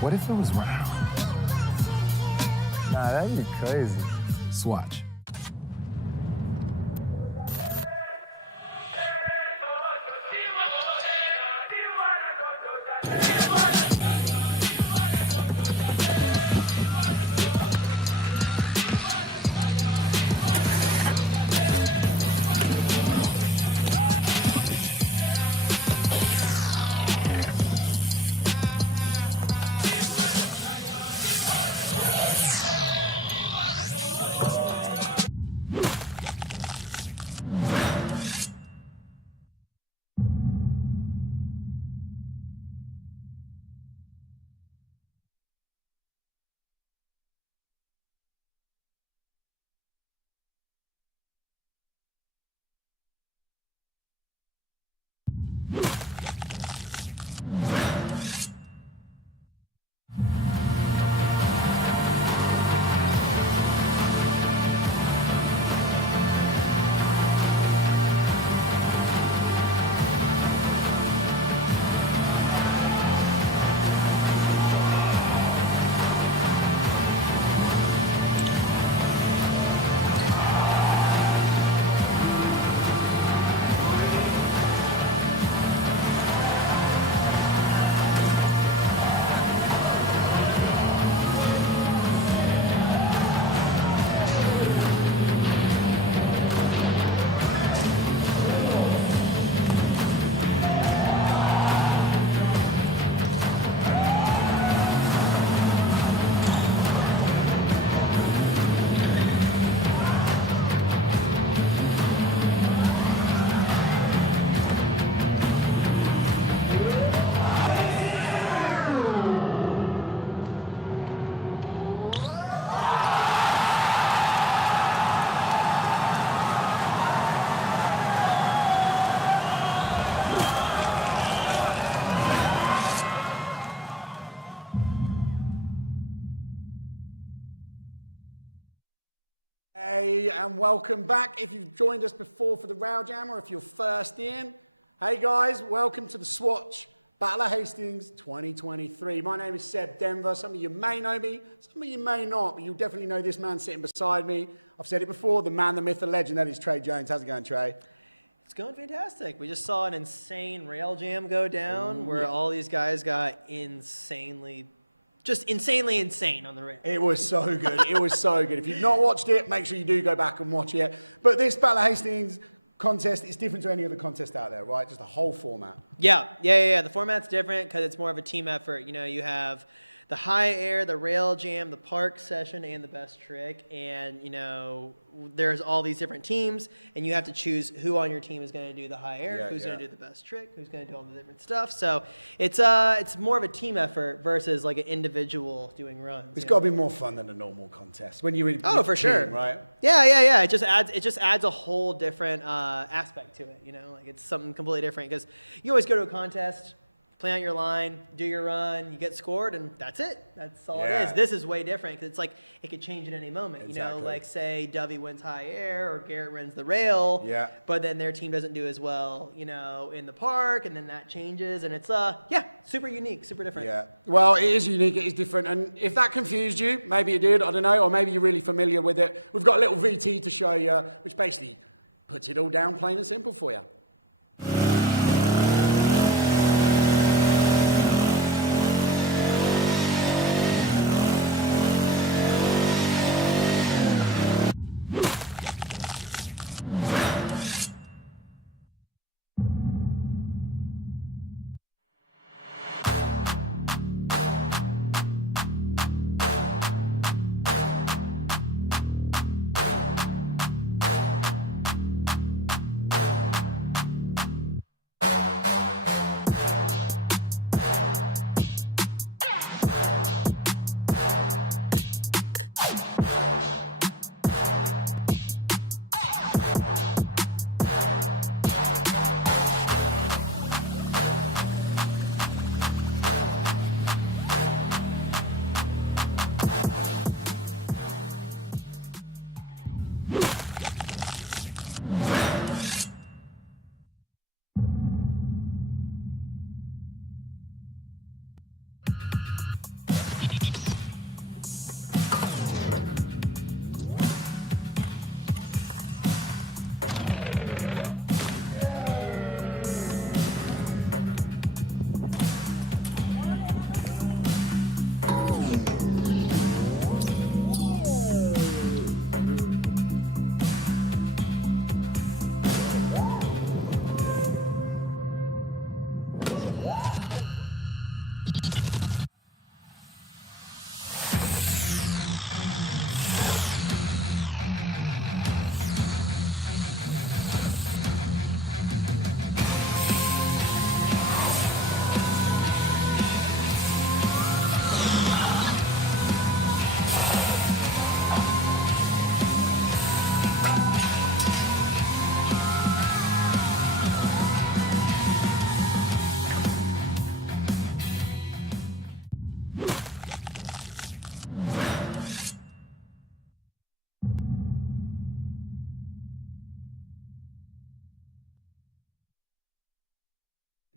What if it was round? Nah, that'd be crazy. Swatch. Hey, and welcome back. If you've joined us before for the Rail Jam, or if you're first in, hey guys, welcome to the Swatch Battle of Hastings 2023. My name is Seb Denver. Some of you may know me, some of you may not, but you'll definitely know this man sitting beside me. I've said it before, the man, the myth, the legend, that is Trey Jones. How's it going, Trey? It's going fantastic. We just saw an insane Rail Jam go down where all these guys got insanely insane on the rail. It was so good. It was so good. If you've not watched it, make sure you do go back and watch it. But this Battle of Hastings contest is different to any other contest out there, right? Just the whole format. Yeah. The format's different because it's more of a team effort. You know, you have the high air, the rail jam, the park session, and the best trick. And, you know, there's all these different teams, and you have to choose who on your team is going to do the high air, who's going to do the best trick, who's going to do all the different stuff. So it's more of a team effort versus like an individual doing runs. It's got to be more fun than a normal contest when you're in for sure, right? Yeah. It just adds a whole different aspect to it. You know, like it's something completely different because you always go to a contest, plan out your line, do your run, you get scored, and that's it. That's all it is. This is way different because it's like it could change at any moment. Exactly. You know, like say Dovey wins high air or Garrett wins the rail, but then their team doesn't do as well, you know, in the park, and then that changes, and it's super unique, super different. Yeah. Well, it is unique, it is different, and if that confused you, maybe it did, I don't know, or maybe you're really familiar with it, we've got a little VT to show you, which basically puts it all down plain and simple for you.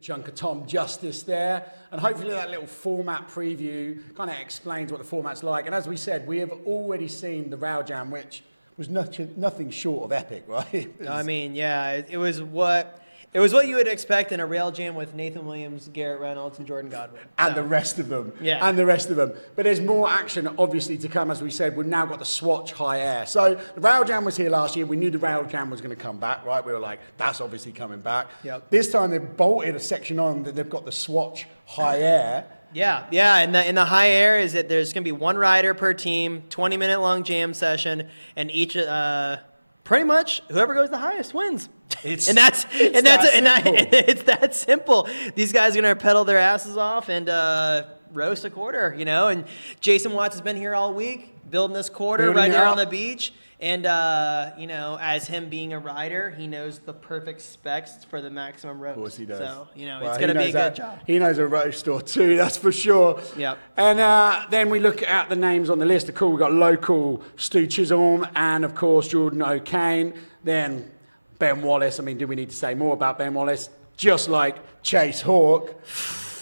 Chunk of Tom Justice there, and hopefully that little format preview kind of explains what the format's like. And as we said, we have already seen the Rail Jam, which was nothing short of epic, right? I mean, yeah, it was what you would expect in a Rail Jam with Nathan Williams, Garrett Reynolds, and Jordan Godwin. And the rest of them. Yeah. And the rest of them. But there's more action, obviously, to come. As we said, we've now got the Swatch High Air. So the Rail Jam was here last year. We knew the Rail Jam was going to come back, right? We were like, that's obviously coming back. Yep. This time they've bolted a section on that they've got the Swatch High Air. Yeah. And in the High Air is that there's going to be one rider per team, 20-minute long jam session, and each pretty much whoever goes the highest wins. It's that simple. These guys are gonna pedal their asses off and roast a quarter, you know. And Jason Watts has been here all week building this quarter right there on the beach. And you know, as him being a rider, he knows the perfect specs for the maximum roast. Of course he does. So you know, it's gonna be a good job. He knows a roast or two, that's for sure. Yep. And then we look at the names on the list. Of course, we've got local Stu Chisholm and of course Jordan O'Kane. Then Ben Wallace. I mean, do we need to say more about Ben Wallace? Just like Chase Hawk.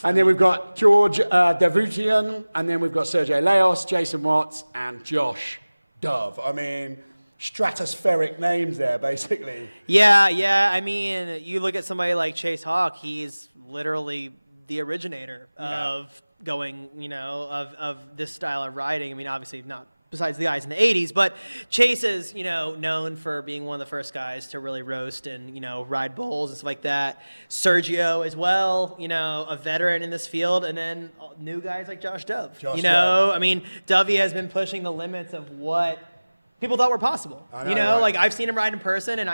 And then we've got George Davutian, and then we've got Sergio Leos, Jason Watts, and Josh Dove. I mean, stratospheric names there, basically. Yeah. I mean, you look at somebody like Chase Hawk, he's literally the originator of going, you know, of this style of riding. I mean, obviously not besides the guys in the 80s, but Chase is, you know, known for being one of the first guys to really roast and, you know, ride bulls and stuff like that. Sergio as well, you know, a veteran in this field, and then new guys like Josh Dove. I mean, Dovey has been pushing the limits of what people thought were possible. I know, you know, right? like I've seen him ride in person, and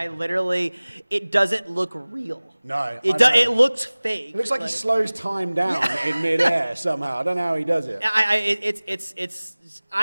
it doesn't look real. No, it looks fake. It looks like he slows time down in midair somehow. I don't know how he does it. I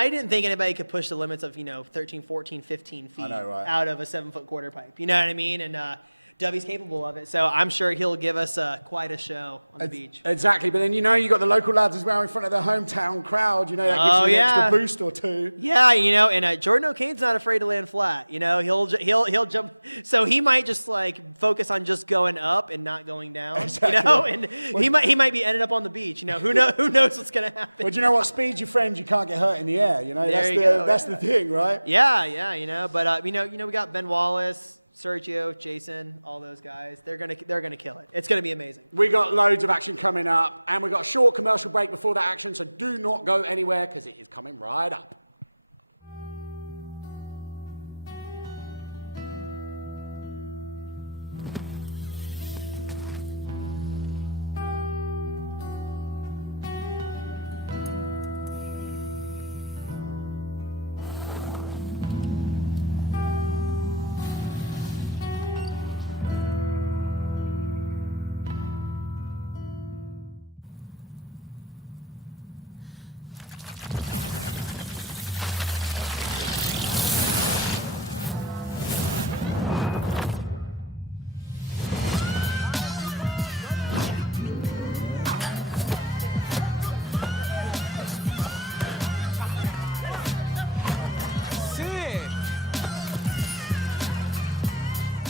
didn't think anybody could push the limits of, you know, 13, 14, 15 feet out of a 7-foot quarter pipe. You know what I mean? And Dovey's capable of it, so I'm sure he'll give us quite a show on the beach. Exactly, but then you know you got the local lads as well in front of the hometown crowd. You know that gives you an extra boost or two. Yeah, you know, and Jordan O'Kane's not afraid to land flat. You know, he'll jump. So he might just like focus on just going up and not going down. Exactly. You know, and he might be ended up on the beach. You know, who knows what's gonna happen. But you know what? Speed's your friend. You can't get hurt in the air. You know, that's the thing, right? Yeah. You know, but you know, we got Ben Wallace, Sergio, Jason, all those guys. They're gonna kill it. It's gonna be amazing. We got loads of action coming up, and we got a short commercial break before that action. So do not go anywhere because it is coming right up.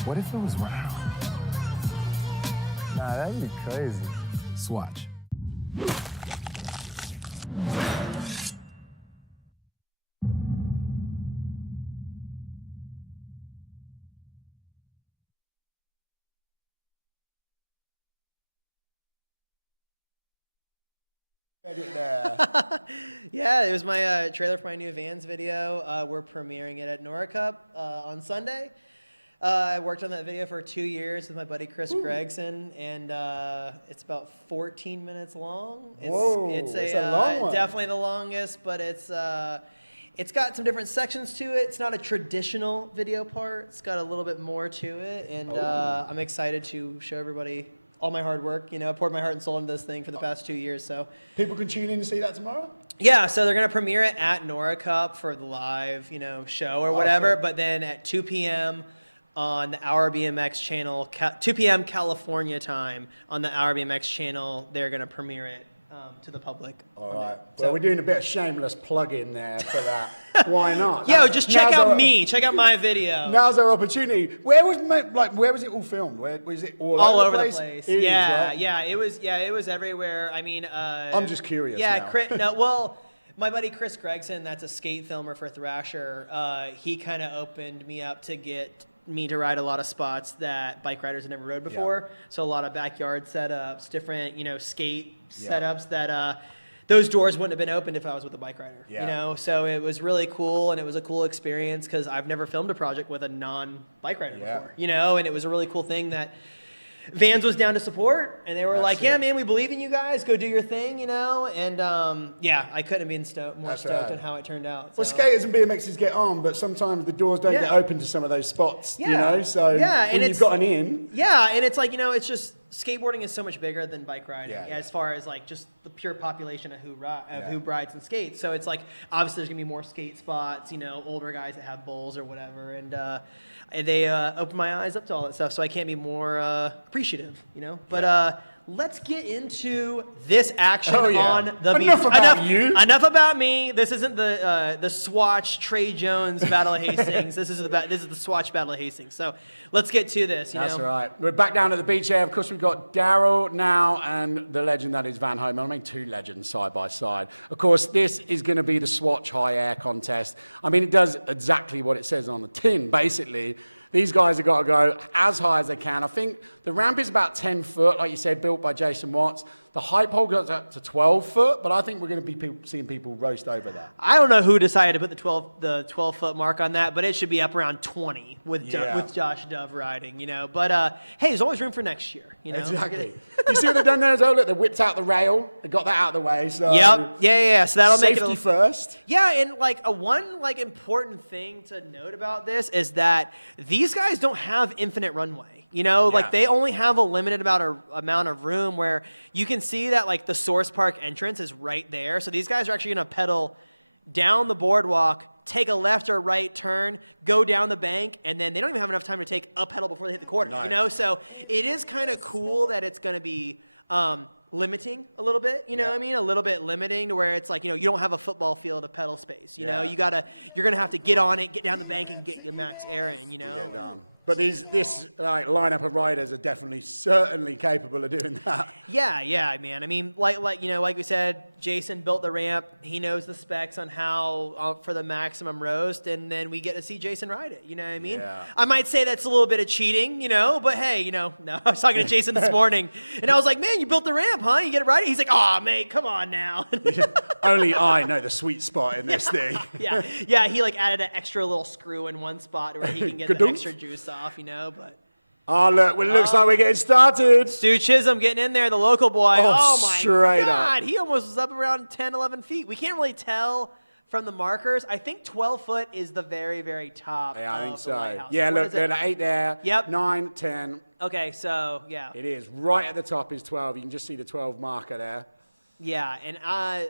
What if it was round? Nah, that'd be crazy. Swatch. Yeah, it was my trailer for my new Vans video. We're premiering it at Nora Cup on Sunday. I worked on that video for 2 years with my buddy Chris Gregson, and it's about 14 minutes long. It's a long one. Definitely the longest, but it's got some different sections to it. It's not a traditional video part. It's got a little bit more to it, and I'm excited to show everybody all my hard work. You know, I poured my heart and soul into this thing for the past 2 years. So people can tune in to see that tomorrow? Yeah, so they're going to premiere it at Nora Cup for the live, you know, show or whatever, but then at 2 p.m. on the Our BMX channel, 2 p.m. California time on the Our BMX channel, they're going to premiere it to the public. All right. Well, we're doing a bit of shameless plug-in there for that. Why not? Yo, just check out me. Check out my video. Now's our opportunity. Where was it all filmed? Where was it all over the place? It yeah, is, right? yeah. It was everywhere. I mean, I'm just curious. Yeah, now. well, my buddy Chris Gregson, that's a skate filmer for Thrasher. He kind of opened me up to get me to ride a lot of spots that bike riders had never rode before. Yeah. So a lot of backyard setups, different, skate setups that those doors wouldn't have been opened if I was with a bike rider, So it was really cool, and it was a cool experience because I've never filmed a project with a non-bike rider before, and it was a really cool thing that Vans was down to support, and they were yeah, man, we believe in you guys. Go do your thing, and I couldn't have been more stoked on how it turned out. Well, skaters and BMXs get on, but sometimes the doors don't get open to some of those spots, So when you've got an in. Yeah, and it's it's just skateboarding is so much bigger than bike riding as far as just the pure population of who rides and skates. So it's obviously there's gonna be more skate spots, older guys that have bowls or whatever, and they opened my eyes up to all that stuff, so I can't be more appreciative, But let's get into this action on the beach. Enough about me. This isn't the Swatch Trey Jones Battle of Hastings. This is the Swatch Battle of Hastings. So let's get to this. That's right. We're back down at the beach here. Of course, we've got Daryl now and the legend that is Van Homan. I mean, two legends side by side. Of course, this is going to be the Swatch High Air contest. I mean, it does exactly what it says on the tin, basically. These guys have got to go as high as they can. I think the ramp is about 10 foot, like you said, built by Jason Watts. The high pole goes up to 12 foot, but I think we're going to be seeing people roast over that. I don't know who decided to put the 12 foot mark on that, but it should be up around 20 with Josh Dove riding, But hey, there's always room for next year, Exactly. You see what they've done there as well? Look, they whipped out the rail. They got that out of the way. So yep. Yeah. So that'll make it safety first. Yeah, and one important thing to note about this is that these guys don't have infinite runway. They only have a limited amount of room where you can see that the Source Park entrance is right there. So these guys are actually going to pedal down the boardwalk, take a left or right turn, go down the bank, and then they don't even have enough time to take a pedal before they hit the quarter. Nice. So it is kind of cool that it's going to be limiting a little bit, what I mean? A little bit limiting to where it's you don't have a football field of pedal space, you're going to have to get on it, get down the bank and get your max air in, But this lineup of riders are certainly capable of doing that. Yeah, man. I mean, like we said, Jason built the ramp. He knows the specs on how for the maximum roast, and then we get to see Jason ride it. You know what I mean? Yeah. I might say that's a little bit of cheating, but hey, no. I was talking to Jason this morning, and I was like, man, you built the ramp, huh? You get it right? He's like, oh, mate, come on now. Only I know the sweet spot in this thing. Yeah. He added an extra little screw in one spot where he can get the extra juice off, but. Oh, look, it looks like we're getting started. Stu Chisholm getting in there, the local boy. Oh my straight God. Up. He almost was up around 10, 11 feet. We can't really tell from the markers. I think 12 foot is the very, very top. Yeah, I think so. Lighthouse. Yeah, look, there's 8 there. Yep. 9, 10. Okay, so, yeah. It is. Right at the top is 12. You can just see the 12 marker there. Yeah, and I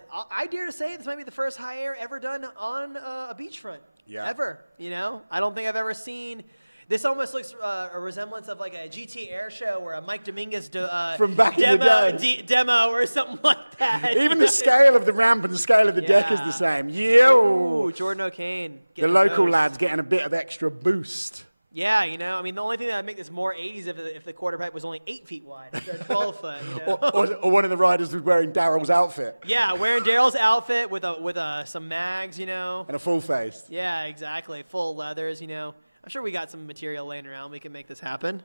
dare to say this might be the first high air ever done on a beachfront. Yeah. Ever, I don't think I've ever seen. This almost looks a resemblance of a GT Air show or a Mike Dominguez from back in the day. Demo or something like that. Even the scale of the ramp and the scale of the deck is the same. Ooh, Jordan O'Kane. The local lad's getting a bit of extra boost. Yeah, I mean, the only thing that would make this more 80s if the quarter pipe was only 8 feet wide instead of 12 foot. Or one of the riders was wearing Daryl's outfit. Yeah, wearing Daryl's outfit with some mags, And a full face. Yeah, exactly. Full leathers, I'm sure we got some material laying around. We can make this happen.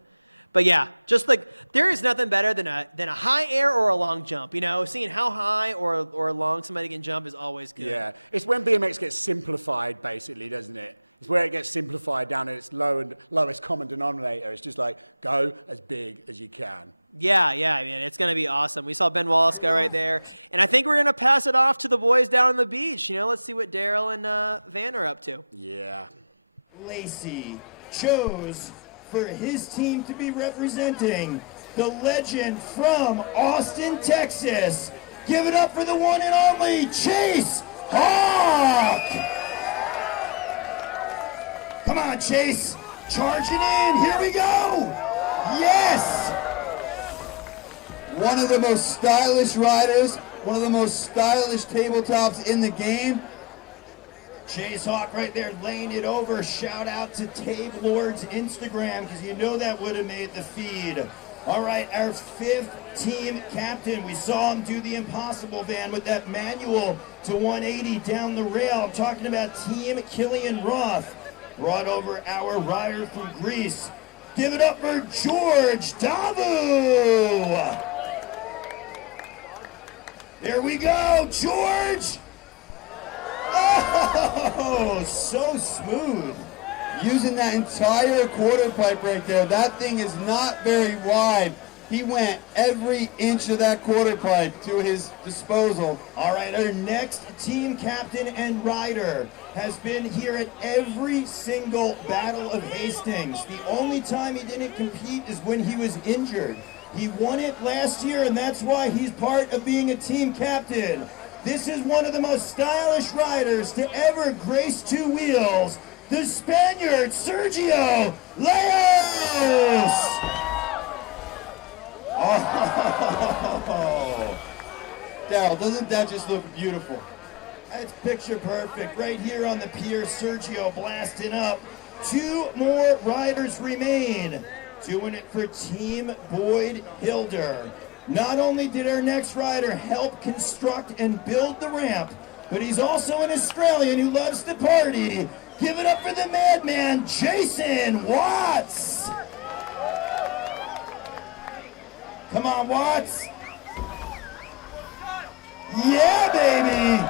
But yeah, just there is nothing better than a high air or a long jump. Seeing how high or long somebody can jump is always good. Yeah, it's when BMX gets simplified, basically, doesn't it? It's where it gets simplified down at its lowest common denominator. It's just go as big as you can. Yeah, man, it's going to be awesome. We saw Ben Wallace go right there. And I think we're going to pass it off to the boys down on the beach. Let's see what Daryl and Van are up to. Yeah. Lacey chose for his team to be representing the legend from Austin, Texas. Give it up for the one and only Chase Hawk. Come on, Chase. Charging in. Here we go. Yes. One of the most stylish riders one of the most stylish tabletops in the game. Chase Hawk right there laying it over. Shout out to Tabe Lord's Instagram, because you know that would have made the feed. All right, our 5th team captain. We saw him do the impossible van with that manual to 180 down the rail. I'm talking about Team Killian Roth. Brought over our rider from Greece. Give it up for George Davu. There we go, George. Oh, so smooth. Using that entire quarter pipe right there. That thing is not very wide. He went every inch of that quarter pipe to his disposal. All right, our next team captain and rider has been here at every single Battle of Hastings. The only time he didn't compete is when he was injured. He won it last year, and that's why he's part of being a team captain. This is one of the most stylish riders to ever grace 2 wheels, the Spaniard, Sergio Leos! Oh, Daryl, doesn't that just look beautiful? That's picture perfect. Right here on the pier, Sergio blasting up. 2 more riders remain. Doing it for Team Boyd Hilder. Not only did our next rider help construct and build the ramp, but he's also an Australian who loves to party. Give it up for the madman, Jason Watts. Come on, Watts. Yeah, baby.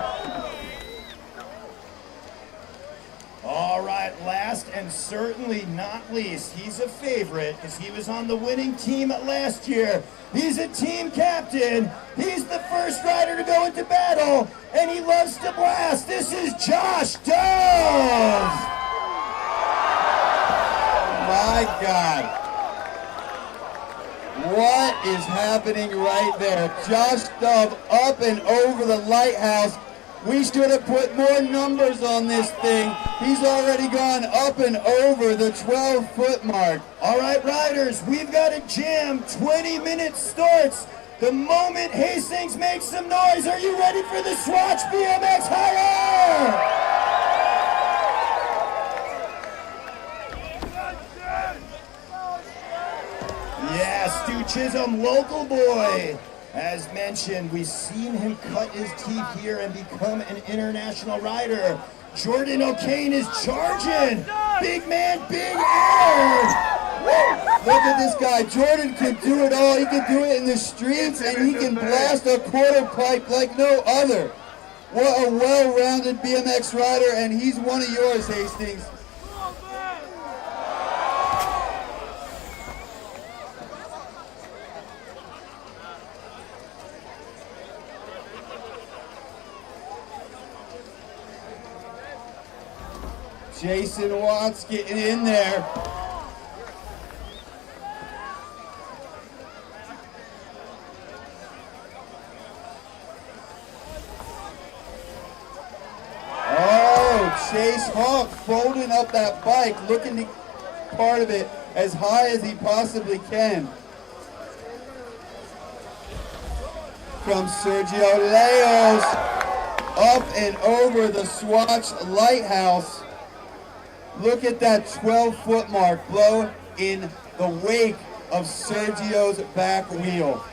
All right, last and certainly not least, he's a favorite because he was on the winning team last year. He's a team captain. He's the first rider to go into battle, and he loves to blast. This is Josh Dove. My God. What is happening right there? Josh Dove up and over the lighthouse. We should have put more numbers on this thing. He's already gone up and over the 12-foot mark. All right, riders, we've got a jam. 20 minutes starts the moment Hastings makes some noise. Are you ready for the Swatch BMX High Air? Yeah, Stu Chisholm, local boy. As mentioned, we've seen him cut his teeth here and become an international rider. Jordan O'Kane is charging. Big man, big air. Woo! Look at this guy. Jordan can do it all. He can do it in the streets, and he can blast a quarter pipe like no other. What a well-rounded BMX rider, and he's one of yours, Hastings. Jason Watts getting in there. Oh, Chase Hawk folding up that bike, looking to part of it as high as he possibly can. From Sergio Leos, up and over the Swatch Lighthouse. Look at that 12-foot mark blow in the wake of Sergio's back wheel.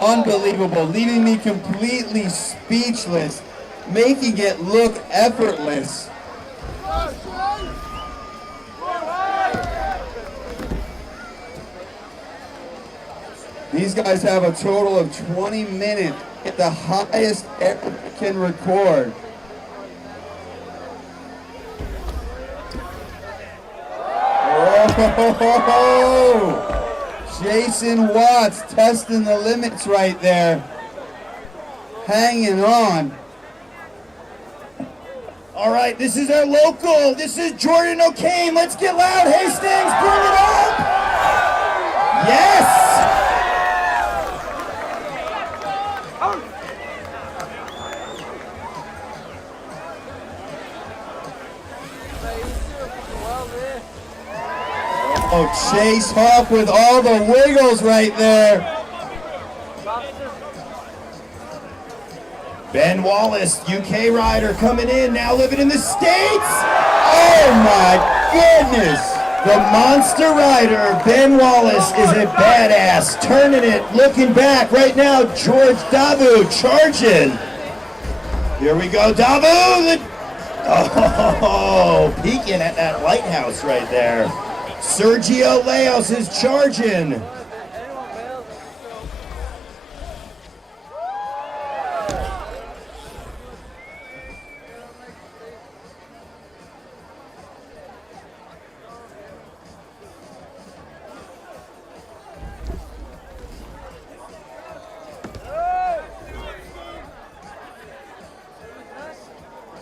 Unbelievable, leaving me completely speechless, making it look effortless. These guys have a total of 20 minutes at the highest ever can record. Whoa! Jason Watts testing the limits right there. Hanging on. All right, this is our local. This is Jordan O'Kane. Let's get loud, Hastings. Bring it up. Yes. Oh, Chase Hawk with all the wiggles right there. Ben Wallace, UK rider, coming in, now living in the States. Oh my goodness. The monster rider, Ben Wallace, is a badass. Turning it, looking back. Right now, George Davu charging. Here we go, Davu. Oh, peeking at that lighthouse right there. Sergio Leos is charging.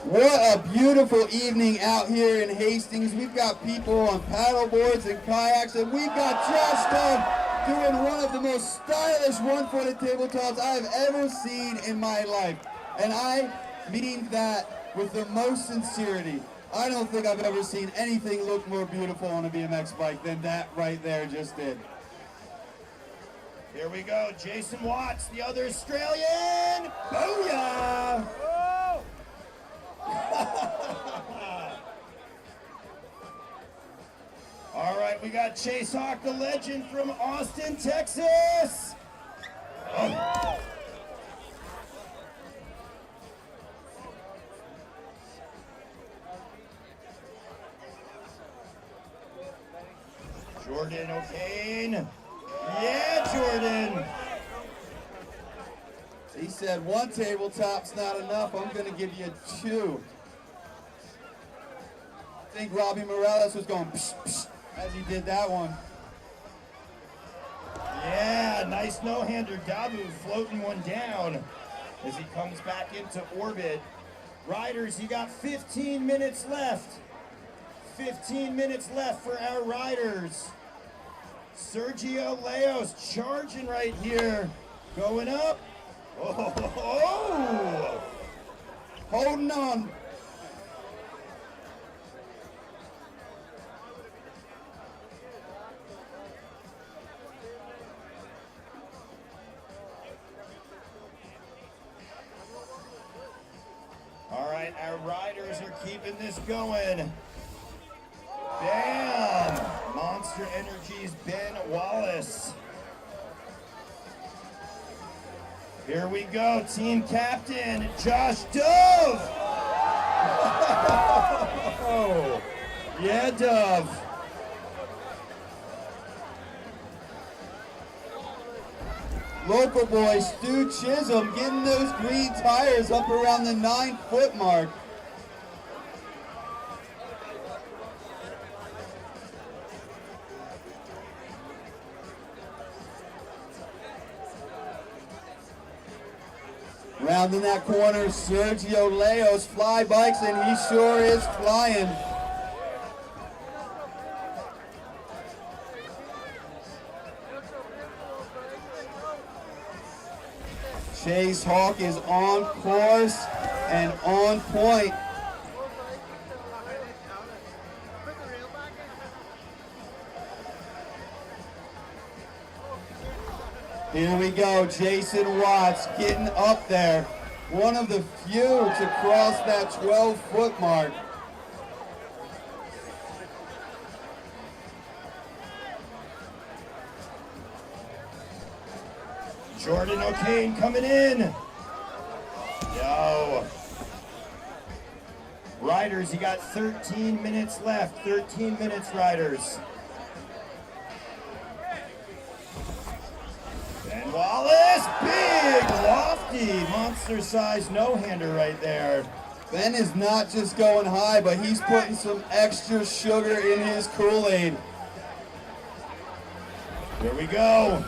What a beautiful evening out here in Hastings. We've got people on paddle boards and kayaks, and we've got Josh Dove doing one of the most stylish one-footed tabletops I've ever seen in my life. And I mean that with the most sincerity. I don't think I've ever seen anything look more beautiful on a BMX bike than that right there just did. Here we go, Jason Watts, the other Australian. Booyah! All right, we got Chase Hawk, the legend from Austin, Texas. Oh. Jordan O'Kane. Yeah, Jordan. He said one tabletop's not enough. I'm going to give you two. I think Robbie Morales was going psh, psh, as he did that one. Yeah, nice no-hander. Davu floating one down as he comes back into orbit. Riders, you got 15 minutes left. 15 minutes left for our riders. Sergio Leos charging right here. Going up. Oh, holding on. All right, our riders are keeping this going. Bam! Monster Energy's Ben Wallace. Here we go, team captain, Josh Dove. Oh, yeah, Dove. Local boy Stu Chisholm getting those green tires up around the 9-foot mark. Rounding that corner, Sergio Leos fly bikes, and he sure is flying. Chase Hawk is on course and on point. Here we go, Jason Watts getting up there. One of the few to cross that 12-foot mark. Jordan O'Kane coming in. Yo. Riders, you got 13 minutes left. 13 minutes, riders. Ben Wallace, big, lofty, monster-sized no-hander right there. Ben is not just going high, but he's putting some extra sugar in his Kool-Aid. Here we go.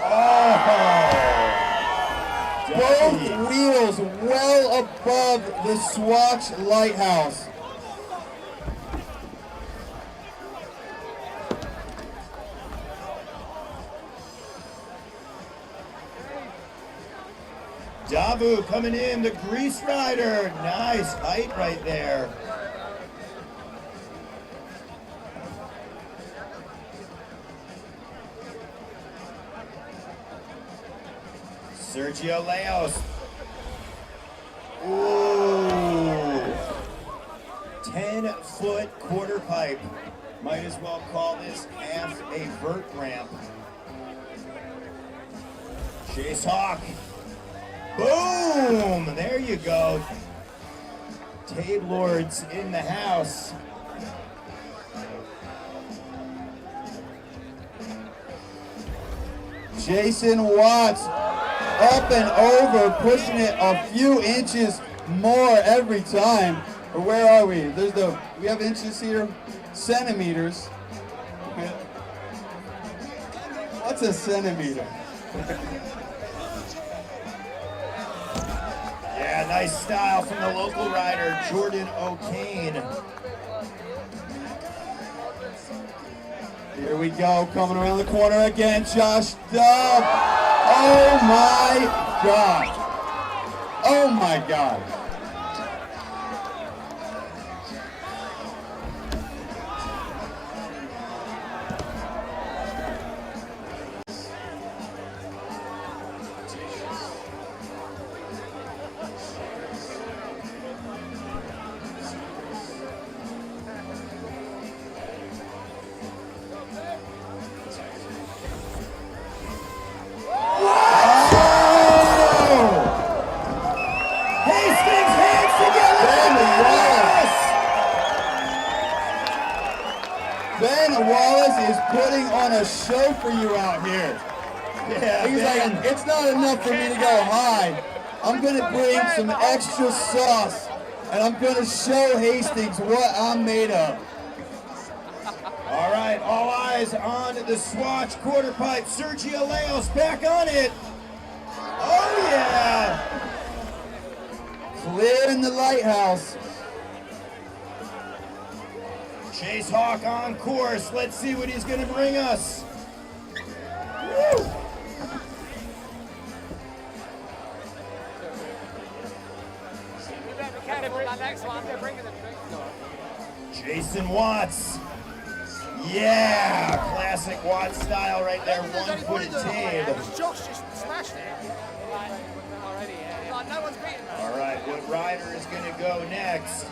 Oh! Both wheels well above the Swatch lighthouse. Davu coming in, the grease rider. Nice height right there. Sergio Leos. Ooh. 10-foot quarter pipe. Might as well call this half a vert ramp. Chase Hawk. Boom! There you go. Tabe Lords in the house. Jason Watts up and over, pushing it a few inches more every time. Or where are we? We have inches here, centimeters. What's a centimeter? Yeah, nice style from the local rider, Jordan O'Kane. Here we go, coming around the corner again, Josh Dove. Oh my God. Oh my God. Putting on a show for you out here. Yeah, he's like, it's not enough for me to go high. I'm gonna bring some extra sauce and I'm gonna show Hastings what I'm made of. All right, all eyes on the Swatch quarter pipe. Sergio Leos back on it. Oh yeah. Clear in the lighthouse. Chase Hawk on course. Let's see what he's going to bring us. Woo! Jason Watts. Yeah, classic Watts style right there. 1-footed Tabe. Josh just smashed it. All right, what rider is going to go next?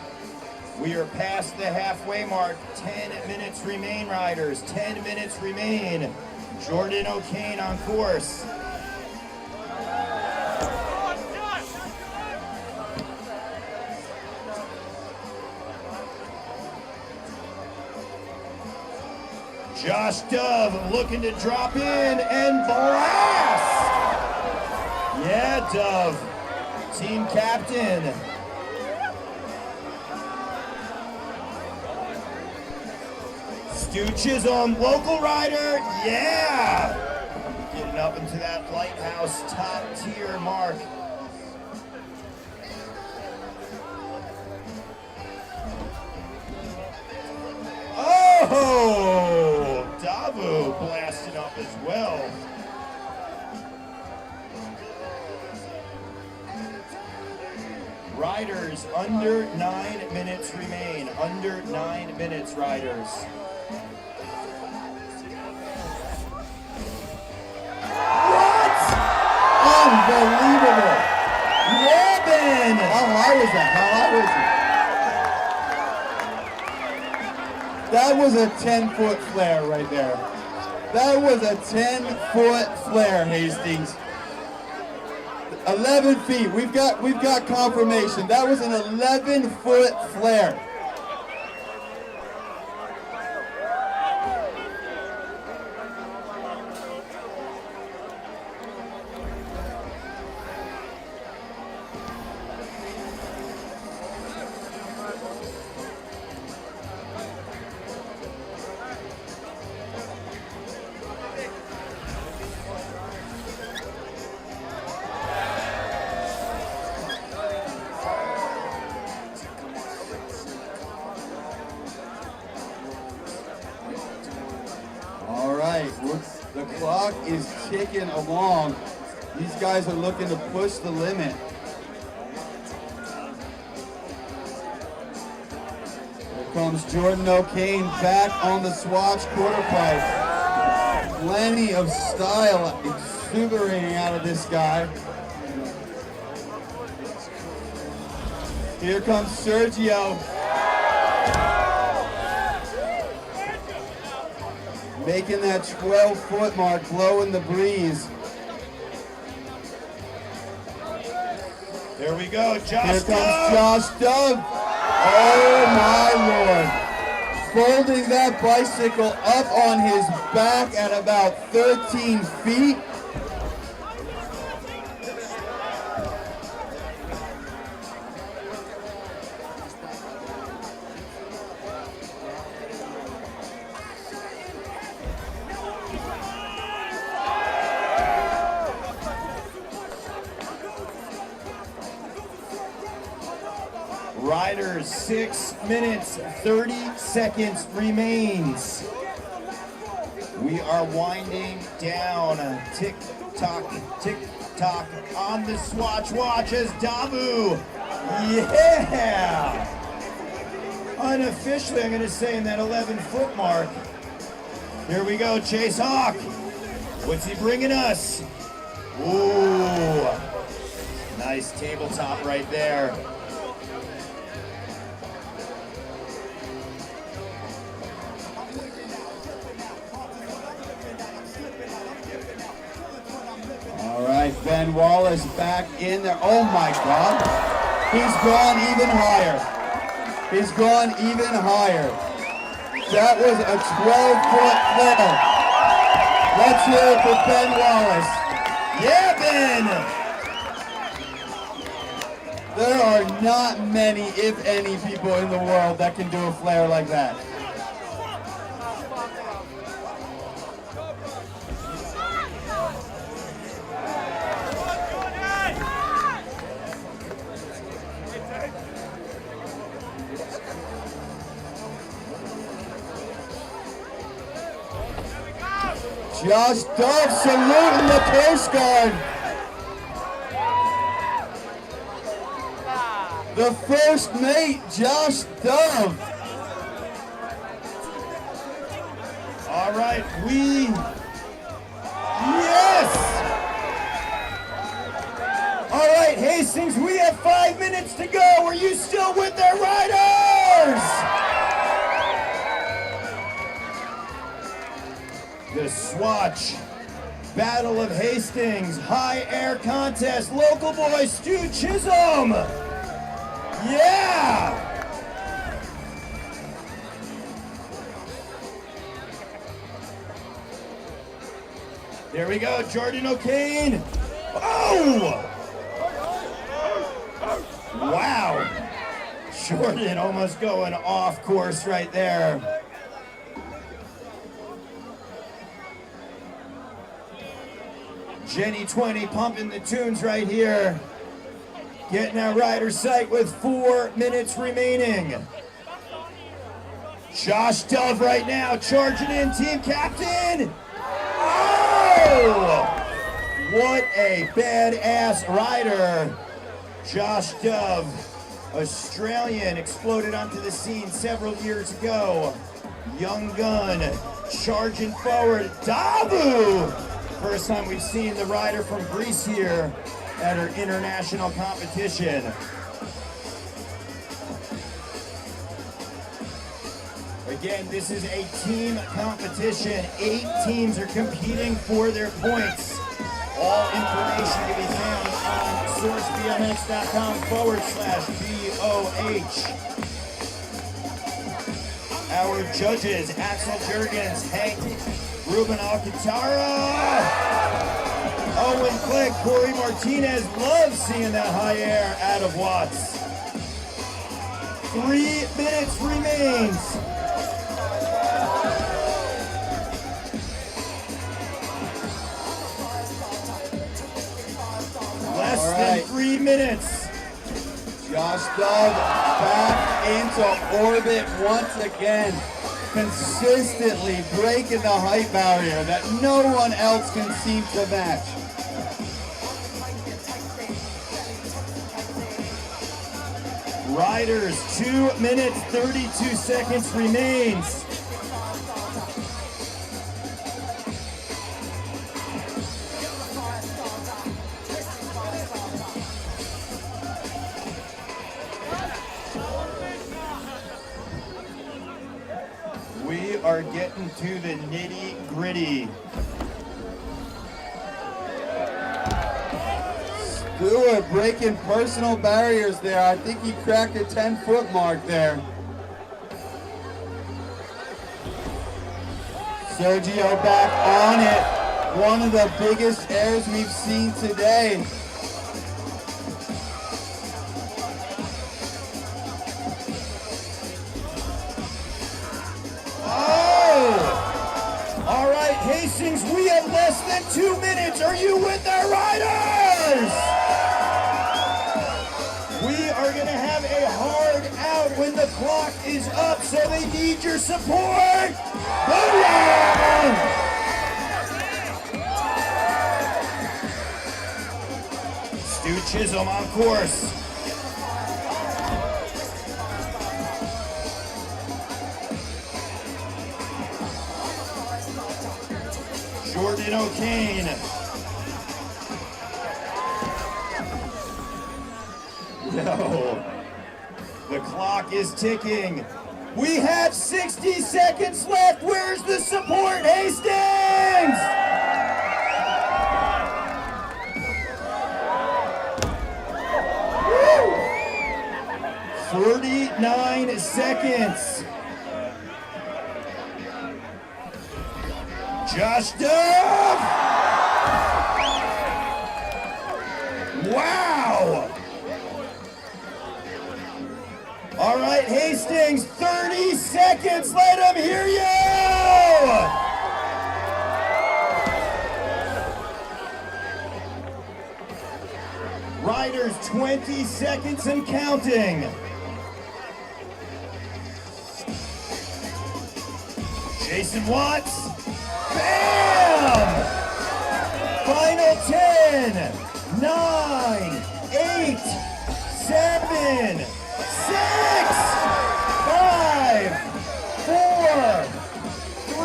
We are past the halfway mark. 10 minutes remain, riders. 10 minutes remain. Jordan O'Kane on course. Josh Dove looking to drop in and blast. Yeah, Dove, team captain. Stu Chisholm, local rider, yeah! Getting up into that lighthouse top tier mark. Oh! Davu blasting up as well. Riders, under 9 minutes remain. Under 9 minutes, riders. Unbelievable. Robin! How high was that? How high was it? That was a 10-foot flare right there. That was a 10-foot flare, Hastings. 11 feet. We've got confirmation. That was an 11-foot flare. The clock is ticking along. These guys are looking to push the limit. Here comes Jordan O'Kane back on the Swatch quarter pipe. Plenty of style exuberating out of this guy. Here comes Sergio. Making that 12-foot mark, blowing the breeze. There we go, Josh Here comes Dove. Josh Dove. Oh my Lord. Folding that bicycle up on his back at about 13 feet. Riders, 6 minutes, 30 seconds remains. We are winding down. Tick tock on the Swatch watch as Dabu. Yeah! Unofficially, I'm going to say in that 11-foot mark. Here we go, Chase Hawk. What's he bringing us? Ooh, nice tabletop right there. All right, Ben Wallace back in there. Oh my God. He's gone even higher. He's gone even higher. That was a 12-foot flare. Let's hear it for Ben Wallace. Yeah, Ben! There are not many, if any, people in the world that can do a flare like that. Josh Dove saluting the Coast Guard. The first mate, Josh Dove. All right, yes! All right, Hastings, we have 5 minutes to go. Are you still with their riders? The Swatch Battle of Hastings High Air Contest. Local boy Stu Chisholm. Yeah! There we go, Jordan O'Kane. Oh! Wow. Jordan almost going off course right there. Jenny 20 pumping the tunes right here. Getting our rider sight with 4 minutes remaining. Josh Dove right now charging in, team captain. Oh! What a badass rider. Josh Dove, Australian, exploded onto the scene several years ago. Young gun, charging forward. Dabu! First time we've seen the rider from Greece here at our international competition. Again, this is a team competition. 8 teams are competing for their points. All information can be found on sourcebmx.com/BOH. Our judges, Axel Jurgens, Hank Ruben Alcantara, Owen Click, Corey Martinez. Love seeing that high air out of Watts. 3 minutes remains. Less than 3 minutes. Josh Dove back into orbit once again. Consistently breaking the height barrier that no one else can seem to match. Riders, 2 minutes, 32 seconds remains. are getting to the nitty-gritty. Stewart breaking personal barriers there. I think he cracked a 10-foot mark there. Sergio back on it. One of the biggest airs we've seen today. Oh! All right, Hastings, we have less than 2 minutes. Are you with our riders? We are going to have a hard out when the clock is up, so they need your support. Booyah! Stu Chisholm on course. Jordan O'Kane. No. The clock is ticking. We have 60 seconds left. Where's the support, Hastings? Woo! 49 seconds. Josh Duff! Wow! All right, Hastings, 30 seconds. Let them hear you! Riders, 20 seconds and counting. Jason Watts. Bam! Final 10, 9, 8, 7, 6, 5, 4, 3,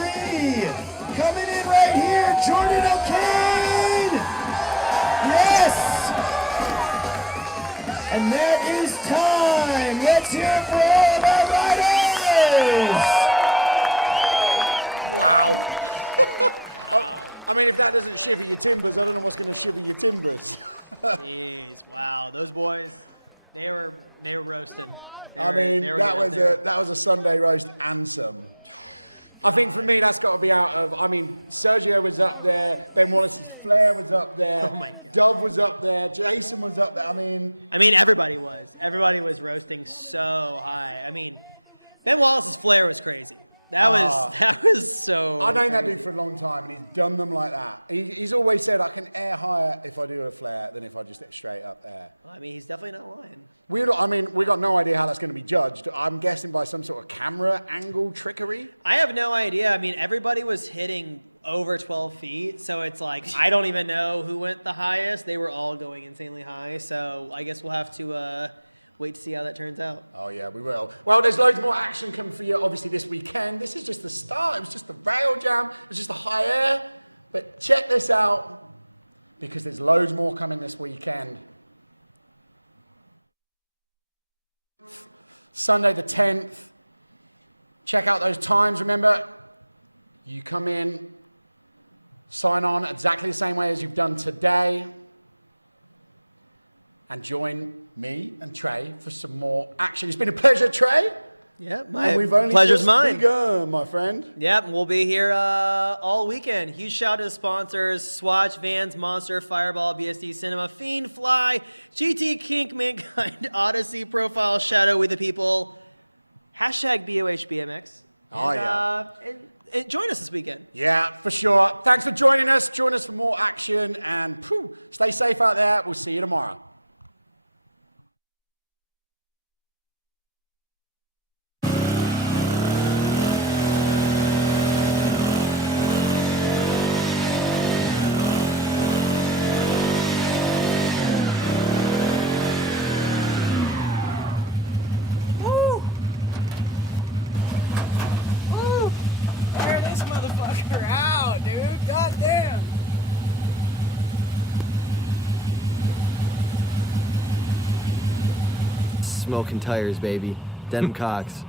coming in right here, Jordan O'Kane! Yes! And that is time. Let's hear it for all of our riders! Wow. I mean, if that doesn't shiver your timbers, I don't know what's going to shiver your timbers. Jeez, wow, those boys, they were roasting. I mean, that was a Sunday roast and some. I think for me, that's got to be out of. I mean, Sergio was up there. Ben Wallace's Flair was up there. Oh my God. Dove was up there. Jason was up there. I mean, everybody was. Everybody was roasting so high. I mean, Ben Wallace's Flair was crazy. That was so. I've known that crazy. dude for a long time, and he's done them like that. He's always said, I can air higher if I do a flare than if I just hit straight up air. Well, I mean, he's definitely not lying. We got no idea how that's going to be judged. I'm guessing by some sort of camera angle trickery. I have no idea. I mean, everybody was hitting over 12 feet, so it's like, I don't even know who went the highest. They were all going insanely high, so I guess we'll have to wait to see how that turns out. Oh, yeah, we will. Well, there's loads more action coming for you, obviously, this weekend. This is just the start. It was just the rail jam. It was just the high air. But check this out, because there's loads more coming this weekend. Sunday the 10th. Check out those times. Remember, you come in, sign on exactly the same way as you've done today, and join me and Trey for some more action. It's been a pleasure, Trey. Yeah, Pleasure's mine. Begun, my friend. Yep, we'll be here all weekend. Huge shout out to the sponsors: Swatch, Vans, Monster, Fireball, BSD Cinema, Fiend, Fly, GT, Kink, Mankind, Odyssey, Profile, Shadow, We the People, hashtag BOHBMX. And join us this weekend. Yeah, for sure. Thanks for joining us. Join us for more action, and stay safe out there. We'll see you tomorrow. Motherfucker out, dude. Goddamn. Smoking tires, baby. Denim Cox.